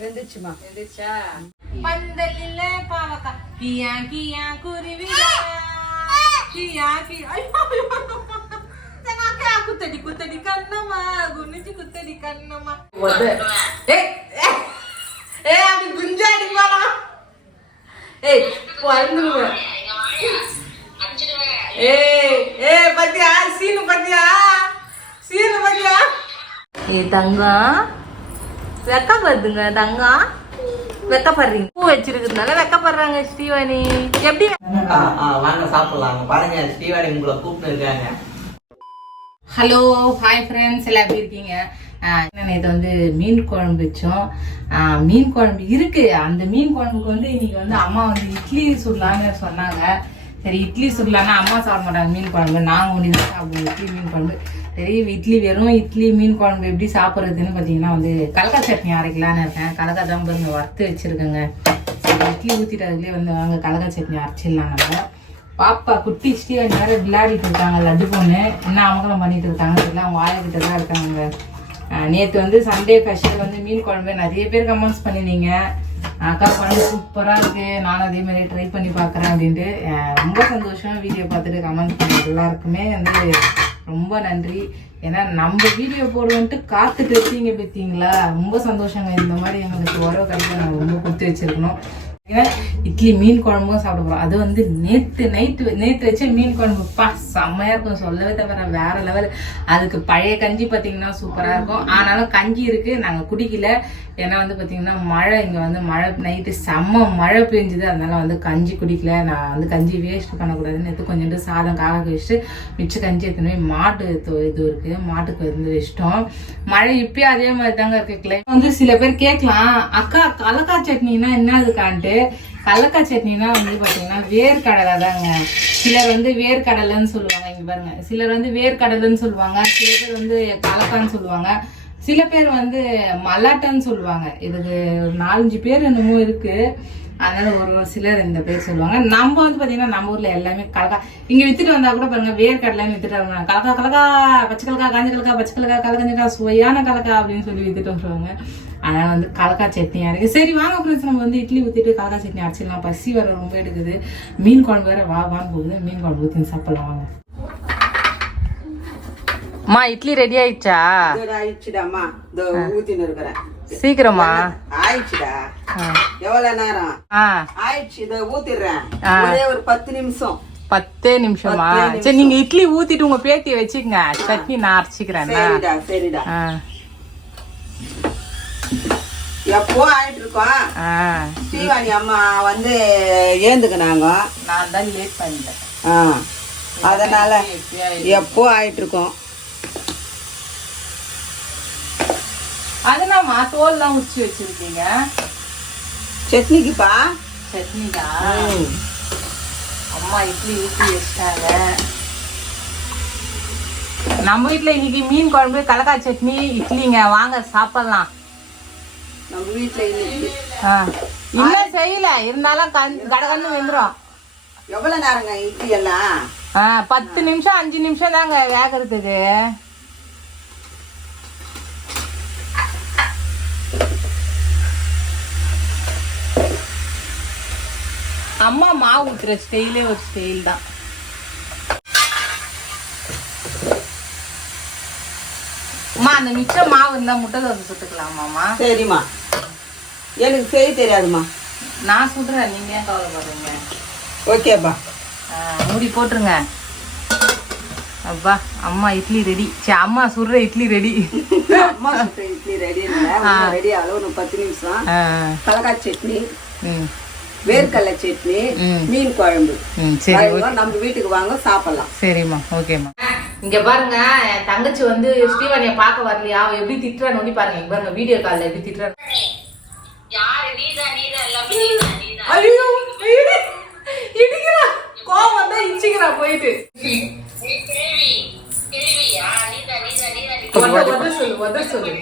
வெந்துச்சுமா வெந்துச்சா பந்தலில பாவக்கா கியா கியா குருவியா கியா கியா குத்தடி குத்தடி கண்ணம்மா குனிஞ்சு குத்தடி கண்ணம்மா அப்படி குஞ்சாடி போலாம் வந்துருவேன் பத்தியா சீனு பத்தியா தங்கம் வெக்கப்படுதுங்க தங்கம் வெக்கப்படுறீங்க பூ வச்சிருக்கிறதுனால வெக்கப்படுறாங்க ஸ்ரீவாணி எப்படி வாங்க சாப்பிடலாம் பாருங்க ஸ்ரீவாணி உங்களை கூப்பிட்டு இருக்காங்க. ஹலோ ஹாய் ஃப்ரெண்ட்ஸ் எல்லாம் எப்படி இருக்கீங்க? இது வந்து மீன் குழம்பு வச்சோம். மீன் குழம்பு இருக்கு. அந்த மீன் குழம்புக்கு வந்து இன்னைக்கு வந்து அம்மா வந்து இட்லி சுடலான்னு சொன்னாங்க. சரி இட்லி சுடலான்னா அம்மா சாப்பிட மாட்டாங்க மீன் குழம்பு, நாங்கள் ஒண்டி தான் சாப்பிடுவோம் இட்லி மீன் குழம்பு. சரி இட்லி வெறும் இட்லி மீன் குழம்பு எப்படி சாப்பிட்றதுன்னு பார்த்தீங்கன்னா வந்து கலக்காய் சட்னி அரைக்கலான்னு இருக்கேன். கலக்காய் தான் பாருங்க வறுத்து வச்சிருக்கேங்க. சரி இட்லி ஊற்றிட்டு அதுலேயே வந்து வாங்க கலக்காய் சட்னி அரைச்சிடலாம். நம்ம பாப்பா குட்டி ஸ்ரீவாணி வேற விளையாடிட்டு இருக்காங்க. லட்டு பொண்ணு என்ன அமகலம் பண்ணிட்டு இருக்காங்க, எல்லாம் அவங்க ஆயக்கிட்ட தான் இருக்காங்க. நேற்று வந்து சண்டே ஸ்பெஷல் வந்து மீன் குழம்பு நிறைய பேர் கமெண்ட்ஸ் பண்ணிருந்தீங்க. அக்கா குழம்பு சூப்பராக இருக்கு, நானும் அதே மாதிரி ட்ரை பண்ணி பார்க்குறேன் அப்படின்ட்டு. ரொம்ப சந்தோஷம் வீடியோ பார்த்துட்டு கமெண்ட் பண்ணி எல்லாருக்குமே வந்து ரொம்ப நன்றி. ஏன்னா நம்ம வீடியோ போடுவோன்ட்டு காத்துட்டு இருக்கீங்க பார்த்தீங்களா, ரொம்ப சந்தோஷங்க. இந்த மாதிரி எங்களுக்கு உறவு கிடைக்க நாங்கள் ரொம்ப கொடுத்து வச்சிருக்கணும். இட்லி மீன் குழம்பும் சாப்பிட போறோம். அது வந்து நேற்று வச்ச மீன் குழம்புப்பா செம்மையா இருக்கும், சொல்லவே தவிர வேற லெவல். அதுக்கு பழைய கஞ்சி பார்த்தீங்கன்னா சூப்பரா இருக்கும். ஆனாலும் கஞ்சி இருக்கு, நாங்கள் குடிக்கல. ஏன்னா வந்து பார்த்தீங்கன்னா மழை, இங்கே வந்து மழை நைட்டு செம்ம மழை பெஞ்சுது, அதனால வந்து கஞ்சி குடிக்கல. நான் வந்து கஞ்சி வேஸ்ட் பண்ணக்கூடாதுன்னு எடுத்து கொஞ்சோண்டு சாதம் காக்க வச்சுட்டு மிச்ச கஞ்சி எடுத்துன்னு மாட்டு இது இருக்கு, மாட்டுக்கு வந்து இஷ்டம். மழை இப்பயும் அதே மாதிரி தாங்க இருக்கு. வந்து சில பேர் கேட்கலாம், அக்கா கலக்காய் சட்னின்னா என்ன அதுக்கான்ட்டு. கலக்காய் சட்னினா வந்து பாத்தீங்கன்னா வேர்க்கடலை தாங்க. சிலர் வந்து வேர்க்கடலைன்னு சொல்லுவாங்க, இங்க பாருங்க. சிலர் வந்து வேர்க்கடலைன்னு சொல்லுவாங்க, சில பேர் வந்து கலக்கான்னு சொல்லுவாங்க, சில பேர் வந்து மல்லாட்டன்னு சொல்லுவாங்க. இதுக்கு 4-5 பேர் என்னமோ இருக்கு. அதனால ஒரு சிலர் இந்த பேர் சொல்லுவாங்க. நம்ம வந்து பாத்தீங்கன்னா நம்ம ஊர்ல எல்லாமே கலக்கா. இங்க வித்துட்டு வந்தா கூட பாருங்க வேர்க்கடலைன்னு வித்துட்டு வருவாங்க. கலக்கா கலக்கா பச்சை கலக்கா காஞ்ச கலக்கா பச்சை கலக்கா கலக்கஞ்சக்கா சுவையான கலக்கா அப்படின்னு சொல்லி வித்துட்டு வருவாங்க. அதனால வந்து கலக்காய் சட்னியா இருக்கு. சரி வாங்க ஃப்ரெண்ட்ஸ், நம்ம வந்து இட்லி ஊத்திட்டு கலக்காய் சட்னி அரைச்சிடலாம். பசி வர ரொம்ப எடுக்குது. மீன் குழம்பு வேற வான்னு போகுது. மீன் குழம்பு ஊத்தி சாப்பிடலாம் வாங்க. அம்மா இட்லி ரெடி ஆயிடுச்சா? ஆயிடுச்சுடாமா, ஊத்தின்னு இருக்கிறேன். சீக்கிரமா ஆயிடுச்சுடா. எவ்வளவு நேரம் ஆயிடுச்சு, இதை ஊத்திடுறேன். ஒரு 10 நிமிஷம். 10 நிமிஷமா? சரி நீங்க இட்லி ஊத்திட்டு உங்க பேத்திய வச்சுக்கங்க, சட்னி நான் அரைச்சிக்கிறேன். சரிடா சரிடா. எப்போ ஆயிட்டு இருக்கோம். ஸ்ரீவாணி அம்மா வந்து ஏந்துக்குனாங்க, நான் தான் லேட் பண்ணிட்டேன். அதனால எப்போ ஆயிட்டு இருக்கோம். அதனாமா தோல்லாம் உச்சி வச்சிருக்கீங்க சட்னிக்குப்பா? சட்னிதா. அம்மா இட்லி ஊற்றி வச்சிட்டாங்க. நம்ம வீட்டுல இன்னைக்கு மீன் குழம்பு கலக்காய் சட்னி இட்லிங்க, வாங்க சாப்பிடலாம். நம்ம வீட்டுல இன்னும் செய்யல, இருந்தாலும் கடகன்னு வெந்துரும். எவ்வளவு நேரங்க இட்லி எல்லாம்? 10 நிமிஷம் 5 நிமிஷம் தாங்க வேகிறதுக்கு. அம்மா மாவு ஊத்துற ஸ்டைலே ஒரு ஸ்டைல் தான். அம்மா அந்த மிச்சம் மாவு இருந்தா முட்டை தோசை சுட்டுக்கலாமாம்மா? சரிம்மா, எனக்கு செய்ய தெரியாதுமா. நான் சுடுறேன், நீங்க ஏன் கவலைப்படுறீங்க? ஓகேப்பா. மூடி போட்டுருங்க. அப்பா அம்மா இட்லி ரெடி. சரி அம்மா சுடுற இட்லி ரெடி. அம்மா சுடுற இட்லி ரெடி ரெடி. அளவு 10 நிமிஷம். கலக்காய் சட்னி, வேர்க்கடலை சட்னி, மீன் குழம்பு. நம்ம வீட்டுக்கு வாங்க சாப்பிடலாம். சரிம்மா ஓகேம்மா. இங்க பாருங்க, என் தங்கச்சி வந்து ஸ்ரீவாணியை பார்க்க வரலையா, அவ எப்படி திட்டுறான்னு ஒண்டி பாருங்க. இங்க பாருங்க வீடியோ கால்ல எப்படி திட்டுறான்னு. ஐயோ இடிக்கிறா, கோவம் தான் இச்சிக்கிறா போயிட்டு. சொல்லு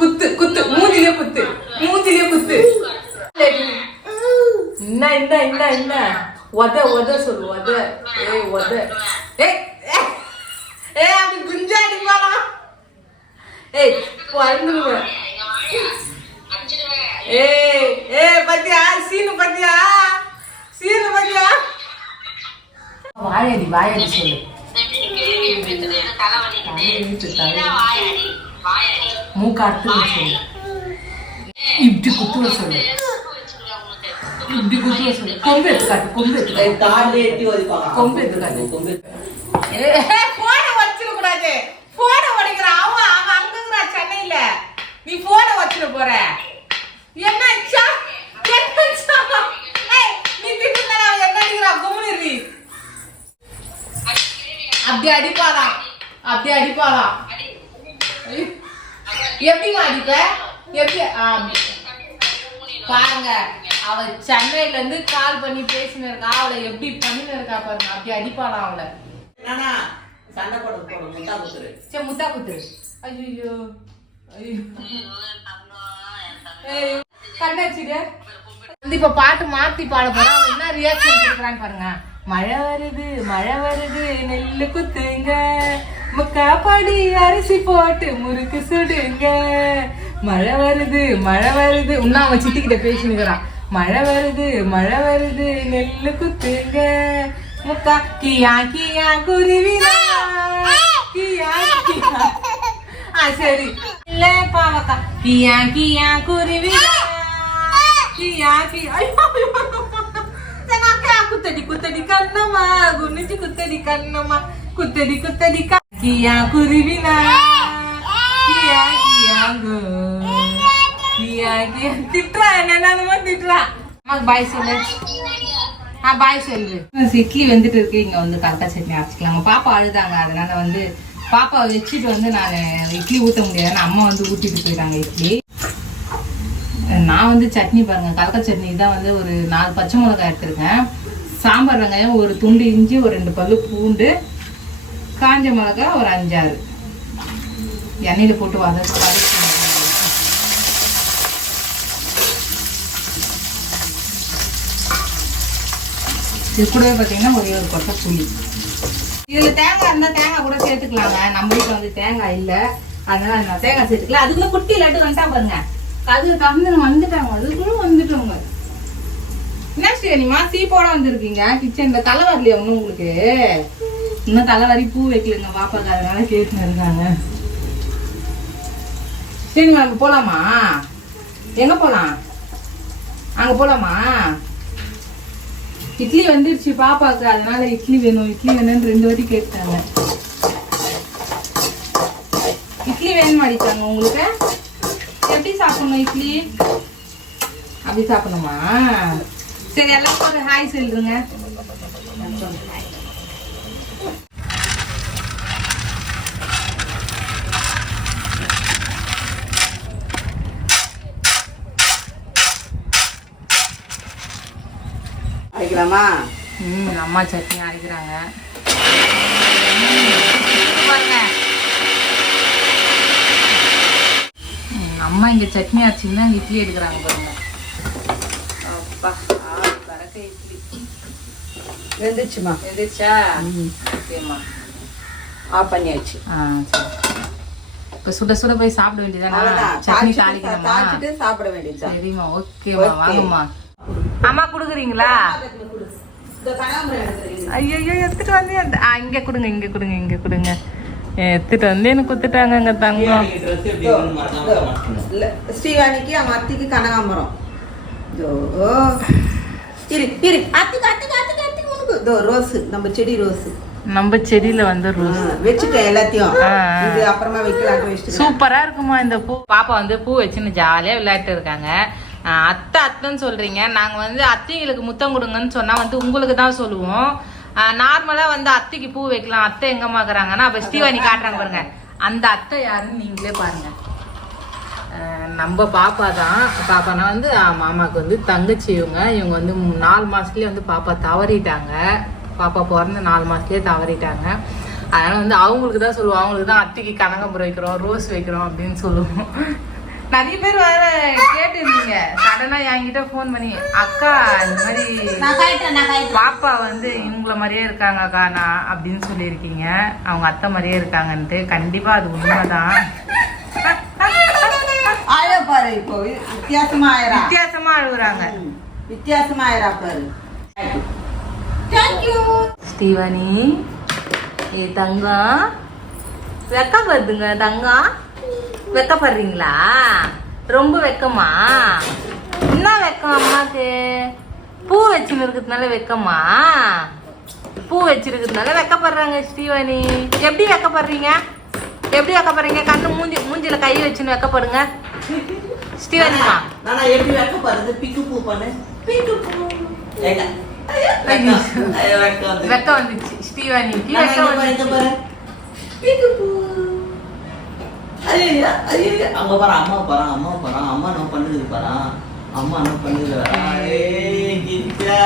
குத்து குத்து மூஞ்சிலே குத்து, மூஞ்சிலே குத்து. என்ன ஒத சொல்லு ஒத. ஒத அப்படி குஞ்சாடி போலாம். ஏய் வந்துருவேன். ஏய் ஏய் பத்தியா சீனு பத்தியா வாயடி சொல்லு. மூக்காட்டு சொல்லு. இப்படி குத்துவ சொல்லு. கொம்பு எடுத்துக்காட்டு. கொம்பு எடுத்துக்காட்டு. போனை வச்சிட கூடாது. போனை உடைக்கிறான் அவன் அங்கங்கிறா சென்னையில. நீ போனை வச்சிட போற. என்னாச்சா நீ திட்டுனா என்ன அடிக்கிறா குமுனி. அப்படி அடிப்பாளாம். எப்படிமா அடிப்ப? எப்படி பாருங்க, அவ சென்னையில இருந்து கால் பண்ணி பேசினு இருக்கா. அவளை எப்படி பண்ணின்னு இருக்கா பாருங்க. அப்படி அடிப்பாளாம் அவளை. சண்டை போட முத்தா குத்துரு. சரி முத்தா குத்துரு. ஐயோ கண்ணாச்சிட வந்து இப்ப பாட்டு மாத்தி பாட போறா. என்ன ரியாக்ஷன் கொடுக்குறான்னு பாருங்க. மழை வருது நெல்லு குத்துங்க, முக்கா பாடி அரிசி போட்டு முறுக்கு சுடுங்க. மழை வருது உன்னா அவன் சிட்டிக்கிட்ட பேசினுக்கிறான். மழை வருது நெல்லு குத்துங்க, முக்கா கியா குருவினா கியா. சரி இல்ல பாவக்கா கியா குருவினா கியா. குத்தடி கண்ணம்மா குனிஞ்சு குத்தடி கண்ணம்மா குத்தடி கியா குருவினா திட்டுறா. என்னமா திட்டுறா. பாய் சொல்லு. பாய் சொல்லு. இட்லி வந்துட்டு இருக்கு. இங்க வந்து கலக்கா சட்னி அரைச்சிக்கலாங்க. பாப்பா அழுதாங்க. அதனால வந்து பாப்பா வச்சுட்டு வந்து நான் இட்லி ஊற்ற முடியாதுன்னு அம்மா வந்து ஊற்றிட்டு போயிட்டாங்க இட்லி. நான் வந்து சட்னி பாருங்க, கலக்கா சட்னி தான் வந்து ஒரு 4 பச்சை மிளகாய் எடுத்திருக்கேன். சாம்பார் வெங்காயம் ஒரு துண்டு இஞ்சி, ஒரு 2 பல்லு பூண்டு, காஞ்ச மிளகாய் ஒரு 5-6 எண்ணெயில போட்டு வதக்கி இது கூடவே பார்த்தீங்கன்னா ஒரே ஒரு கொட்டை புளி. இதுல தேங்காய் இருந்தா தேங்காய் கூட சேர்த்துக்கலாங்க. நம்ம வீட்டுல வந்து தேங்காய் இல்லை, அதனால நான் தேங்காய் சேர்த்துக்கலாம். அதுக்குள்ள குட்டி லட்டு வந்துட்டா பாருங்க. அது கந்து வந்துட்டாங்க. அதுக்குள்ள வந்துட்டோங்க. என்ன ஸ்ரீனிமா சீப்போட வந்திருக்கீங்க கிச்சன்ல? தலை வரலையா ஒன்னும் உங்களுக்கு? இன்னும் தலை வரி பூ வைக்கலங்க பாப்பாக்கு, அதனால கேட்டுன்னு இருக்காங்க. ஸ்ரீனிமா அங்க போலாமா? எங்க போலாம்? அங்க போலாமா? இட்லி வந்துருச்சு பாப்பாக்கு, அதனால இட்லி வேணும்னு 2 வாட்டி கேட்டாங்க. இட்லி வேணும் அடித்தாங்க உங்களுக்கு. எப்படி சாப்பிடணும் இட்லி? அப்படி சாப்பிடணுமா? சரி எல்லாருக்கும் ஒரு ஹாய் சொல்லுங்க. அரைக்கலாமா? அம்மா சட்னி அரைக்கிறாங்க. அம்மா இங்க சட்னி அரைச்சிங்கன்னா இட்லி எடுக்கிறாங்க பாருங்க. அப்பா பறக்க இட்லி வெந்துச்சுமா? வெந்துச்சா? ஓகேம்மா, ஆஃப் பண்ணியாச்சு. சரி. இப்போ சுட சுட போய் சாப்பிட வேண்டியதானா? சட்னி தாளிக்கணுமா? சாப்பிட வேண்டியது. சரிம்மா, ஓகேம்மா, வாங்கம்மா. அம்மா குடுக்குறீங்களா? ஐயோ எடுத்துட்டு வந்து இங்க கொடுங்க. எடுத்துட்டு வந்து எனக்கு குத்துட்டாங்க எங்க தங்கம். ஸ்ரீவாணிக்கு அவங்க அத்திக்கு கனகாம்பரம். ரோஸ், நம்ம செடி ரோஸ். நம்ம செடியில வந்து ரோஸ் வச்சுட்டேன் எல்லாத்தையும். இது அப்புறமா வைக்கலாம். சூப்பரா இருக்குமா இந்த பூ. பாப்பா வந்து பூ வச்சுன்னு ஜாலியா விளையாட்டு இருக்காங்க. அத்தைன்னு சொல்றீங்க. நாங்க வந்து அத்தைங்களுக்கு முத்தம் கொடுங்கன்னு சொன்னா வந்து உங்களுக்கு தான் சொல்லுவோம். நார்மலா வந்து அத்தைக்கு பூ வைக்கலாம். அத்தை எங்கம்மா இருக்கிறாங்கன்னா அப்ப ஸ்ரீவாணி காட்டுறாங்க பாருங்க. அந்த அத்தை யாருன்னு நீங்களே பாருங்க. நம்ம பாப்பா தான். பாப்பானா வந்து மாமாவுக்கு வந்து தங்கச்சி. இவங்க வந்து 4 மாசத்துலயே வந்து பாப்பா தவறிட்டாங்க. பாப்பா பிறந்து 4 மாசத்துலயே தவறிட்டாங்க. அதனால வந்து அவங்களுக்கு தான் சொல்லுவோம். அவங்களுக்கு தான் அத்தைக்கு கனகாம்பரம் வைக்கிறோம், ரோஸ் வைக்கிறோம் அப்படின்னு சொல்லுவோம். நிறைய பேர் வேற கேட்டு இருந்தீங்க. சடனா என்கிட்ட போன் பண்ணி, அக்கா இந்த மாதிரி பாப்பா வந்து இவங்கள மாதிரியே இருக்காங்க அக்கா நான் அப்படின்னு சொல்லியிருக்கீங்க. அவங்க அத்தை மாதிரியே இருக்காங்கன்ட்டு. கண்டிப்பா அது உண்மைதான். பாரு இப்போ வித்தியாசமா ஆயிரா வித்தியாசமா அழுகுறாங்க. வித்தியாசமா ஆயிரா பாரு. தேங்க்யூ ஸ்டீவனி. ஏ தங்கம் வெக்கப்படுதுங்க. தங்கம் வெக்கப்படுறீங்களா? ரொம்ப வெக்கமா? என்ன வெக்கம் அம்மாக்கு? பூ வச்சுன்னு இருக்கிறதுனால வெக்கமா? பூ வச்சிருக்கிறதுனால வெக்கப்படுறாங்க ஸ்டீவனி. எப்படி வெக்கப்படுறீங்க? எப்படி வெக்கப்படுறீங்க? கண்ணு மூஞ்சில கை வச்சுன்னு வெக்கப்படுங்க ஸ்டீவனிமா. நானா எப்படி வெக்கப்படுறது? பிக்கு பூ பண்ணு. பிக்கு பூ. ஏங்க. வெக்க வந்துச்சு ஸ்டீவனிக்கு. வெக்க வந்துச்சு. பிக்கு பூ. ஐயா ஐயா அங்க பாரு அம்மா பாரு அம்மா பாரு அம்மா என்ன பண்ணுது பாரு அம்மா என்ன பண்ணுது. ஏய் கிச்சா.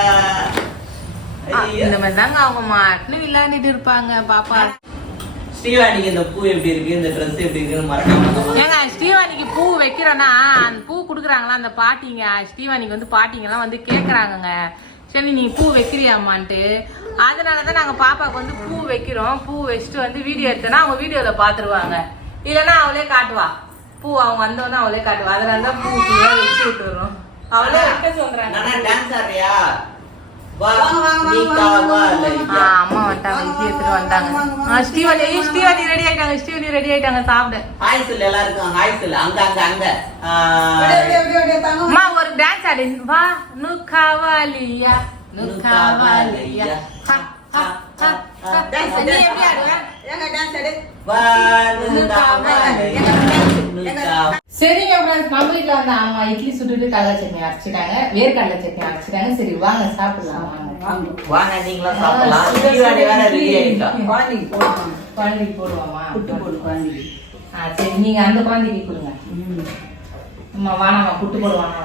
இந்த மாதிரி தாங்க அவங்க மாட்டுன்னு விளையாடிட்டு இருப்பாங்க பாப்பா. ஸ்ரீவாணிக்கு இந்த பூ எப்படி இருக்கு, இந்த ட்ரெஸ் எப்படி இருக்குன்னு மறக்காம. ஏங்க ஸ்ரீவாணிக்கு பூ வைக்கிறோன்னா அந்த பூ கொடுக்குறாங்களா அந்த பாட்டிங்க, ஸ்ரீவாணிக்கு வந்து பாட்டிங்கெல்லாம் வந்து கேட்குறாங்கங்க, சரி நீ பூ வைக்கிறியாம்மான்ட்டு. அதனாலதான் நாங்க பாப்பாவுக்கு வந்து பூ வைக்கிறோம். பூ வச்சுட்டு வந்து வீடியோ எடுத்தோன்னா அவங்க வீடியோல பாத்துருவாங்க, இல்லைன்னா அவளே காட்டுவா. பூ அவங்க வந்தோன்னா அவளே காட்டுவா. அதனாலதான் பூ வச்சு விட்டுறோம். அவளே வைக்க சொல்றாங்க. டான்ஸ் ஆடுறியா? அம்மா வந்துட்டாங்க, இட்லி எடுத்துட்டு வந்தாங்க. ஸ்டீவனி ரெடி ஆயிட்டாங்க. ஸ்டீவனி ரெடி ஆயிட்டாங்க சாப்பிட. ஹாய் சொல்லு எல்லாருக்கும். ஹாய் சொல்லு. அங்க அங்க அங்க அம்மா ஒரு டான்ஸ் ஆடு. வா நுக்காவாலியா நுக்காவாலியா. நீ எப்படி ஆடுவ? சரிங்க ஃப்ரெண்ட்ஸ், நம்ம வீட்டுல வந்து அம்மா இட்லி சுட்டுட்டு கடலை சட்னி அரைச்சிட்டாங்க, வேர்க்கடலை சட்னி அரைச்சிட்டாங்க. சரி வாங்க சாப்பிடலாம். வாங்க நீங்களும் சாப்பிடலாம். ஸ்ரீவாணி வேற ரெடி ஆயிட்டா. குழந்தைக்கு போடுவாமா? புட்டு போடு குழந்தைக்கு. சரி நீங்க அந்த குழந்தைக்கு கொடுங்க. அம்மா வானாமா புட்டு போடுவானா?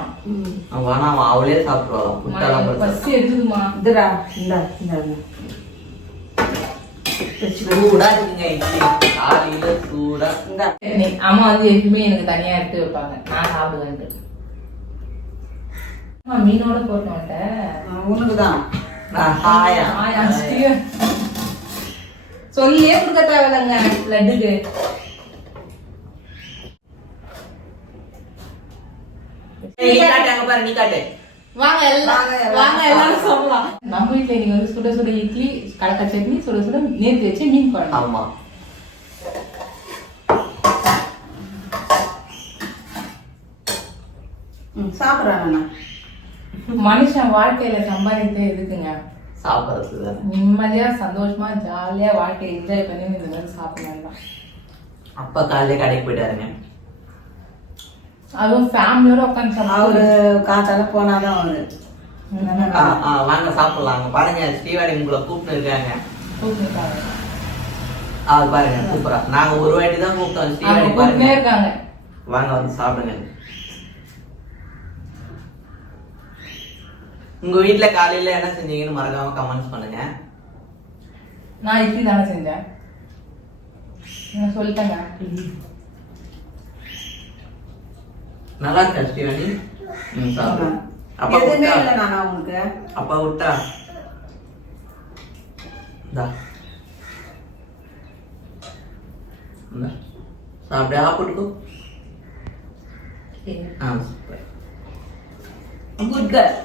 வேணாமா அவளே சாப்பிடுவாங்க. ஃபர்ஸ்ட் எடுத்துக்குமா. இதுடா இந்த சூடா இருக்குங்க இட்லி. காலையில சூடா. அம்மா வந்து எப்பவுமே எனக்கு தனியா எடுத்து வைப்பாங்க, நான் சாப்பிடுவேன். மீனோட போட்டோம்ட்ட உனக்குதான் சொல்லியே கொடுக்க தேவையில்லைங்க லட்டுக்கு. நீ காட்டு. வாங்க எல்லாரும் சொல்லலாம். நம்ம வீட்டுல நீங்க வந்து சுட சுட இட்லி, கடலை சட்னி, சுட சுட நேர்த்தி வச்சு மீன் குழம்பு. ஆமா சாப்பிடுறாங்க. மனுஷன் வாழ்க்கையில சம்பாதிக்க எதுக்குங்க? சாப்பிடுறது நிம்மதியா சந்தோஷமா ஜாலியா வாழ்க்கையை என்ஜாய் பண்ணி இந்த மாதிரி சாப்பிடலாம். அப்பா காலையில கடைக்கு போயிட்டாருங்க. அதுவும் ஃபேமிலியோட உட்காந்து அவரு காத்தால போனாதான் அவரு. வாங்க சாப்பிடலாம். பாருங்க ஸ்ரீவாணி உங்களை கூப்பிட்டு இருக்காங்க. பாருங்க சூப்பரா. நாங்க ஒரு வாட்டி தான் கூப்பிட்டோம். ஸ்ரீவாணி பாருங்க இருக்காங்க. வாங்க வந்து சாப்பிடுங்க. உங்க வீட்டுல காலையில என்ன செஞ்சீங்கன்னு மறக்காம கமெண்ட்ஸ் பண்ணுங்க. நான் இட்லி தானே செஞ்சேன், சொல்லிட்டேங்க. நல்லா இருக்கா ஸ்ரீவாணி? அப்பா எதுவுமே இல்லை நானா உனக்கு. அப்பா விட்டா சாப்பிட ஆப்பிட்டுக்கோ. Good girl.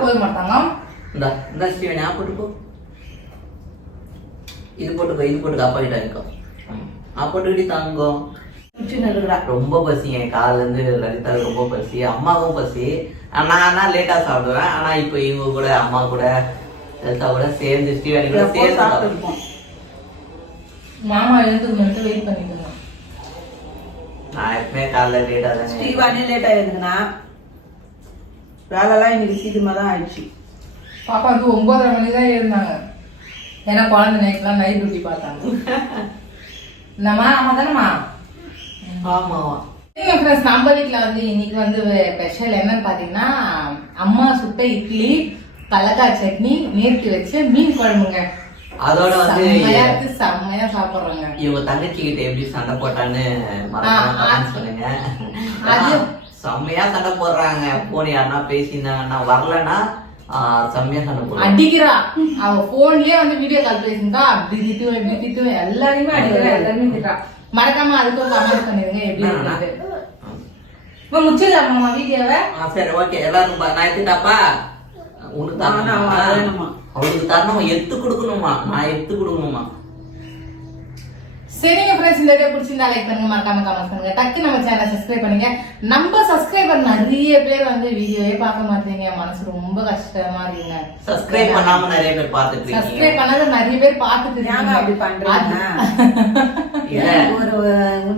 போக மாட்டாங்க. இந்த ஸ்ரீவாணி ஆப்பிட்டுக்கோ. இது போட்டுக்கோ அப்பா கிட்ட இருக்கோம். அப்போட்டு தாங்கும். ரொம்ப பசிங்க காலைல இருந்து. லலிதா ரொம்ப பசி, அம்மாவும் பசி. நான் லேட்டா சாப்பிடுவேன். ஆனா இப்ப இவங்க கூட அம்மா கூட லலிதா கூட சேர்ந்து ஸ்ரீவாணி கூட சேர்ந்து சாப்பிடுவோம். மாமா எழுந்துக்கு வெயிட் பண்ணிட்டு நான் எப்பவுமே காலைல லேட்டா தான். ஸ்ரீவாணி லேட்டா எழுதுனா வேலைலாம் இன்னைக்கு சீக்கிரமா தான் ஆயிடுச்சு. பாப்பா வந்து 9:30 மணி தான் எழுந்தாங்க. ஏன்னா குழந்தை நைட்லாம் நைட் டியூட்டி பார்த்தாங்க. என்னம்மா ஆமா தானேம்மா? ஆமாவா. நம்ம வீட்டுல வந்து இன்னைக்கு வந்து ஸ்பெஷல் என்னன்னு பாத்தீங்கன்னா, அம்மா சுட்ட இட்லி, கடலைக்காய் சட்னி, நேர்த்தி வச்சு மீன் குழம்புங்க. அதோட வந்து செம்மையா சாப்பிடுறாங்க. இவங்க தங்கச்சி கிட்ட எப்படி சண்டை போட்டான்னு மறக்காம சொல்லுங்க. செம்மையா சண்டை போடுறாங்க. போன் யாருன்னா பேசினா வரலன்னா செம்மையா சண்டை போடுவா. அடிக்கிறா. அவ போன்லயே வந்து வீடியோ கால் பேசுங்கா, அப்படி திட்டுவேன் எல்லாரையுமே அடிக்கிறா, எல்லாருமே திட்டுறா. மறக்காம அதுக்கு ஒரு கமெண்ட் பண்ணிருங்க எப்படி இருக்கு. இப்ப முடிச்சிடலாமா வீடியோவை? சரி ஓகே, எல்லாரும் நான் எடுத்துட்டாப்பா. உனக்கு தரணுமா? அவளுக்கு தரணும், எடுத்து கொடுக்கணுமா? நான் எடுத்து கொடுக்கணுமா? சரிங்க ஃப்ரெண்ட்ஸ், இந்த வீடியோ பிடிச்சிருந்தா லைக் பண்ணுங்க, மறக்காம கமெண்ட் பண்ணுங்க, டக்கு நம்ம சேனலை சப்ஸ்கிரைப் பண்ணுங்க. நம்ம சப்ஸ்கிரைபர் நிறைய பேர் வந்து வீடியோவே பார்க்க மாட்டீங்க, மனசு ரொம்ப கஷ்டமா இருக்குங்க. சப்ஸ்கிரைப் பண்ணாம நிறைய பேர் பார்த்துட்டு இருக்கீங்க. சப்ஸ்கிரைப் பண்ணாத நிறைய பேர் பார்த்துட்டு இருக்காங்க. அப்படி பண்றாங்க.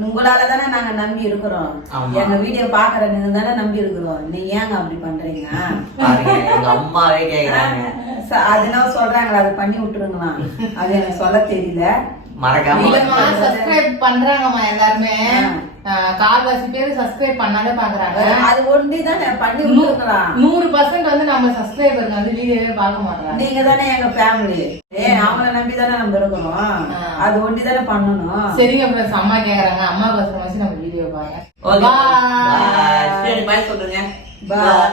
உங்களால தானே நாங்க நம்பி இருக்கிறோம். எங்க வீடியோ பாக்குறவங்க தானே நம்பி இருக்கிறோம். நீ ஏங்க அப்படி பண்றீங்க? எங்க அம்மாவே கேக்குறாங்க. அதெல்லாம் சொல்றாங்களா, அதை பண்ணி விட்டுருங்களா? அது எனக்கு சொல்ல தெரியல. மறக்காம சப்ஸ்கிரைப் பண்றாங்கம்மா எல்லாருமே. கால்வாசி பேரு சப்ஸ்கிரைப் பண்ணாத பாக்குறாங்க. அது ஒண்டி தானே பண்ணி விட்டுருக்கலாம். 100% வந்து நம்ம சப்ஸ்கிரைபருக்கு வந்து வீடியோவே பார்க்க மாட்டாங்க. நீங்க தானே எங்க ஃபேமிலி. அவங்கள நம்பி தானே நம்ம இருக்கிறோம். அது ஒண்டி தானே பண்ணணும். சரிங்க ஃப்ரெண்ட்ஸ், அம்மா கேக்குறாங்க, அம்மா பசங்க வச்சு நம்ம வீடியோ பாருங்க. பாய் சொல்லுங்க. பாய்.